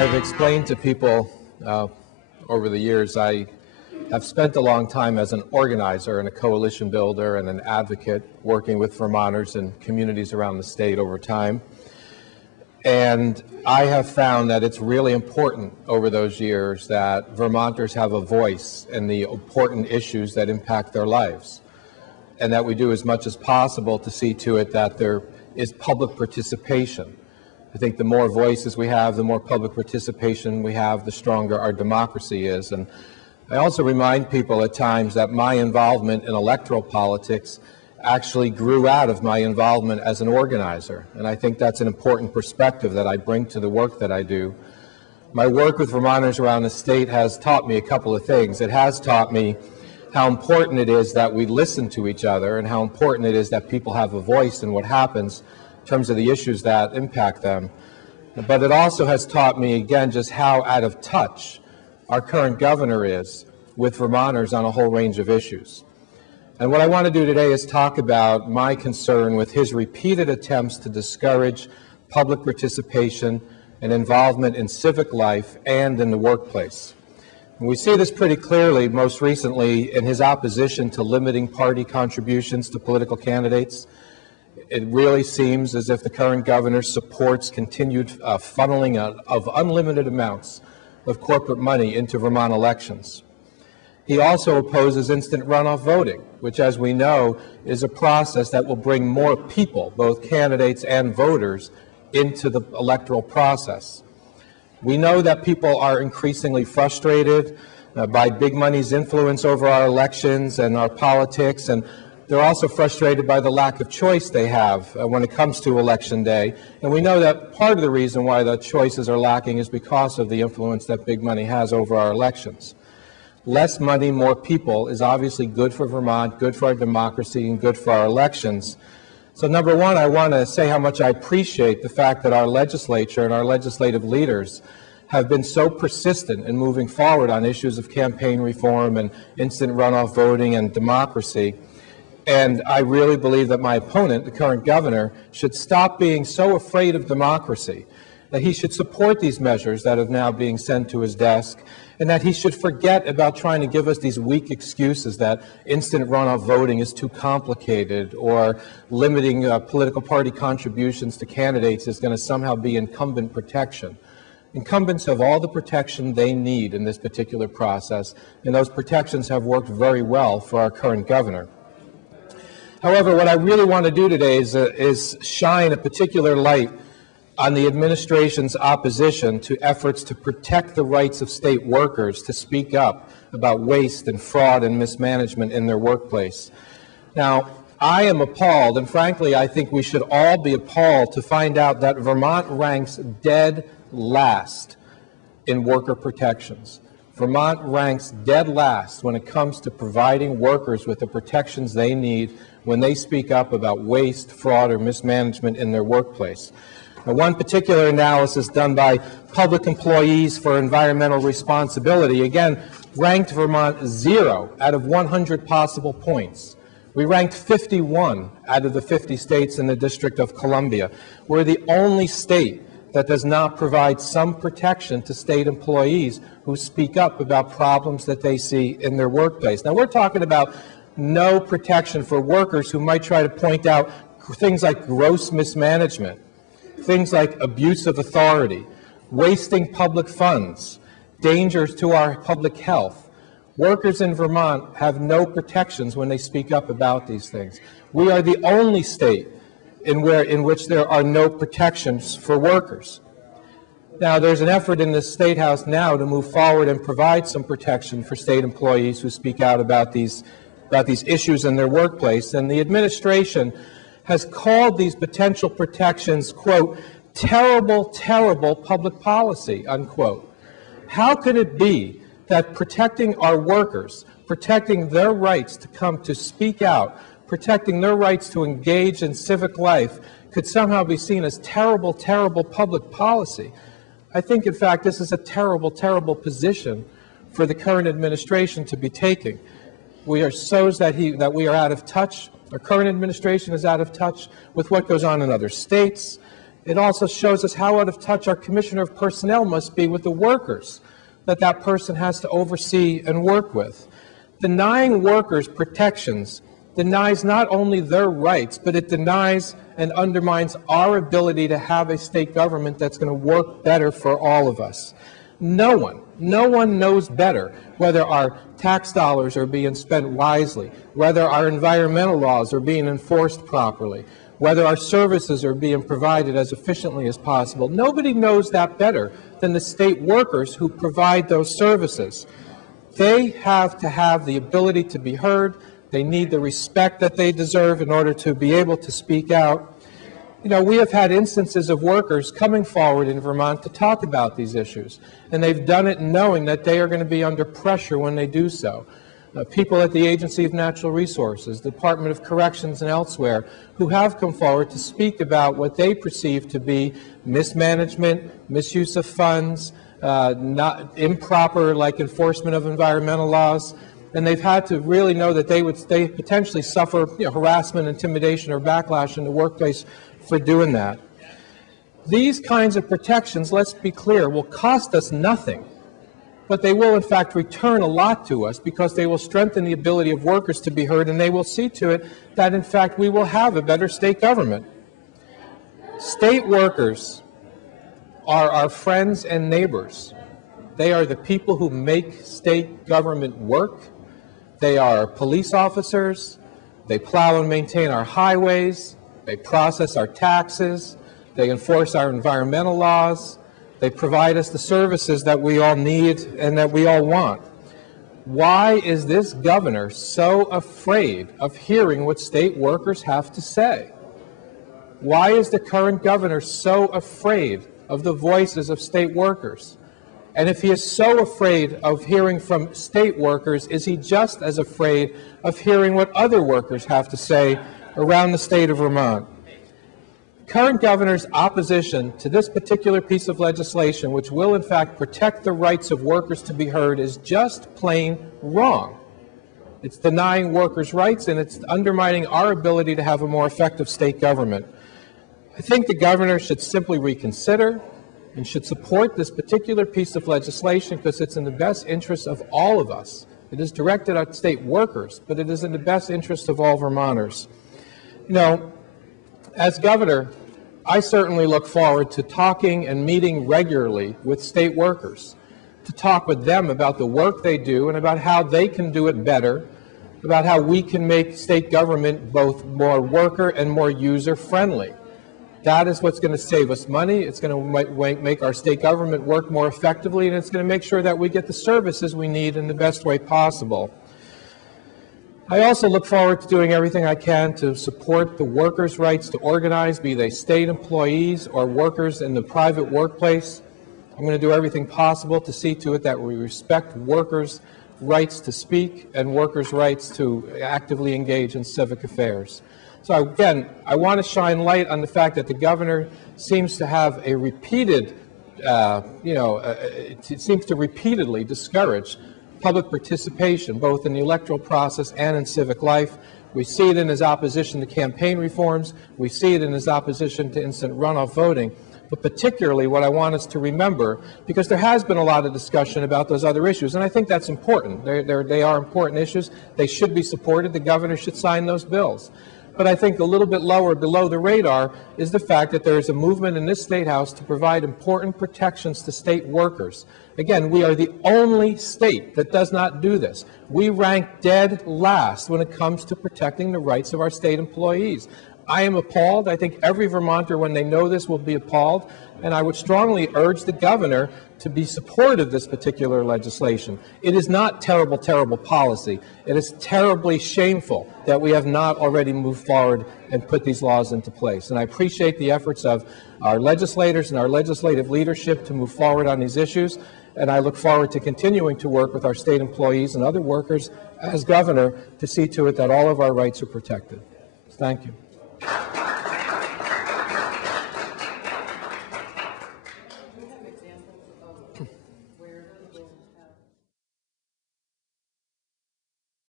I've explained to people over the years, I have spent a long time as an organizer and a coalition builder and an advocate working with Vermonters and communities around the state over time. And I have found that it's really important over those years that Vermonters have a voice in the important issues that impact their lives, and that we do as much as possible to see to it that there is public participation. I think the more voices we have, the more public participation we have, the stronger our democracy is. And I also remind people at times that my involvement in electoral politics actually grew out of my involvement as an organizer. And I think that's an important perspective that I bring to the work that I do. My work with Vermonters around the state has taught me a couple of things. It has taught me how important it is that we listen to each other and how important it is that people have a voice in what happens in terms of the issues that impact them. But it also has taught me, again, just how out of touch our current governor is with Vermonters on a whole range of issues. And what I want to do today is talk about my concern with his repeated attempts to discourage public participation and involvement in civic life and in the workplace. And we see this pretty clearly most recently in his opposition to limiting party contributions to political candidates. It really seems as if the current governor supports continued funneling of unlimited amounts of corporate money into Vermont elections. He also opposes instant runoff voting, which, as we know, is a process that will bring more people, both candidates and voters, into the electoral process. We know that people are increasingly frustrated by big money's influence over our elections and our politics, and they're also frustrated by the lack of choice they have when it comes to Election Day. And we know that part of the reason why the choices are lacking is because of the influence that big money has over our elections. Less money, more people is obviously good for Vermont, good for our democracy, and good for our elections. So number one, I want to say how much I appreciate the fact that our legislature and our legislative leaders have been so persistent in moving forward on issues of campaign reform and instant runoff voting and democracy. And I really believe that my opponent, the current governor, should stop being so afraid of democracy, that he should support these measures that are now being sent to his desk, and that he should forget about trying to give us these weak excuses that instant runoff voting is too complicated or limiting political party contributions to candidates is going to somehow be incumbent protection. Incumbents have all the protection they need in this particular process, and those protections have worked very well for our current governor. However, what I really want to do today is shine a particular light on the administration's opposition to efforts to protect the rights of state workers to speak up about waste and fraud and mismanagement in their workplace. Now, I am appalled, and frankly, I think we should all be appalled to find out that Vermont ranks dead last in worker protections. Vermont ranks dead last when it comes to providing workers with the protections they need when they speak up about waste, fraud, or mismanagement in their workplace. Now, one particular analysis done by Public Employees for Environmental Responsibility, again, ranked Vermont 0 out of 100 possible points. We ranked 51 out of the 50 states in the District of Columbia. We're the only state that does not provide some protection to state employees who speak up about problems that they see in their workplace. Now, we're talking about no protection for workers who might try to point out things like gross mismanagement, things like abuse of authority, wasting public funds, dangers to our public health. Workers in Vermont have no protections when they speak up about these things. We are the only state in which there are no protections for workers. Now, there's an effort in the State House now to move forward and provide some protection for state employees who speak out about these issues in their workplace, and the administration has called these potential protections, quote, terrible, terrible public policy, unquote. How could it be that protecting our workers, protecting their rights to come to speak out, protecting their rights to engage in civic life could somehow be seen as terrible, terrible public policy? I think, in fact, this is a terrible, terrible position for the current administration to be taking. We are so that we are out of touch. Our current administration is out of touch with what goes on in other states. It also shows us how out of touch our Commissioner of Personnel must be with the workers that that person has to oversee and work with. Denying workers protections denies not only their rights, but it denies and undermines our ability to have a state government that's going to work better for all of us. No one knows better whether our tax dollars are being spent wisely, whether our environmental laws are being enforced properly, whether our services are being provided as efficiently as possible. Nobody knows that better than the state workers who provide those services. They have to have the ability to be heard. They need the respect that they deserve in order to be able to speak out. You know, we have had instances of workers coming forward in Vermont to talk about these issues, and they've done it knowing that they are going to be under pressure when they do so. People at the Agency of Natural Resources, the Department of Corrections, and elsewhere who have come forward to speak about what they perceive to be mismanagement, misuse of funds, not improper enforcement of environmental laws, and they've had to really know that they potentially suffer harassment, intimidation, or backlash in the workplace for doing that. These kinds of protections, let's be clear, will cost us nothing, but they will in fact return a lot to us because they will strengthen the ability of workers to be heard, and they will see to it that in fact we will have a better state government. State workers are our friends and neighbors. They are the people who make state government work. They are police officers. They plow and maintain our highways. They process our taxes. They enforce our environmental laws. They provide us the services that we all need and that we all want. Why is this governor so afraid of hearing what state workers have to say? Why is the current governor so afraid of the voices of state workers? And if he is so afraid of hearing from state workers, is he just as afraid of hearing what other workers have to say around the state of Vermont? Current governor's opposition to this particular piece of legislation, which will in fact protect the rights of workers to be heard, is just plain wrong. It's denying workers' rights, and it's undermining our ability to have a more effective state government. I think the governor should simply reconsider and should support this particular piece of legislation because it's in the best interest of all of us. It is directed at state workers, but it is in the best interest of all Vermonters. You know, as governor, I certainly look forward to talking and meeting regularly with state workers, to talk with them about the work they do and about how they can do it better, about how we can make state government both more worker and more user-friendly. That is what's going to save us money. It's going to make our state government work more effectively, and it's going to make sure that we get the services we need in the best way possible. I also look forward to doing everything I can to support the workers' rights to organize, be they state employees or workers in the private workplace. I'm going to do everything possible to see to it that we respect workers' rights to speak and workers' rights to actively engage in civic affairs. So again, I want to shine light on the fact that the governor seems to have a repeated, it seems to repeatedly discourage public participation, both in the electoral process and in civic life. We see it in his opposition to campaign reforms. We see it in his opposition to instant runoff voting. But particularly what I want us to remember, because there has been a lot of discussion about those other issues, and I think that's important. They are important issues. They should be supported. The governor should sign those bills. But I think a little bit lower below the radar is the fact that there is a movement in this State House to provide important protections to state workers. Again, we are the only state that does not do this. We rank dead last when it comes to protecting the rights of our state employees. I am appalled. I think every Vermonter, when they know this, will be appalled. And I would strongly urge the governor to be supportive of this particular legislation. It is not terrible, terrible policy. It is terribly shameful that we have not already moved forward and put these laws into place. And I appreciate the efforts of our legislators and our legislative leadership to move forward on these issues. And I look forward to continuing to work with our state employees and other workers as governor to see to it that all of our rights are protected. Thank you.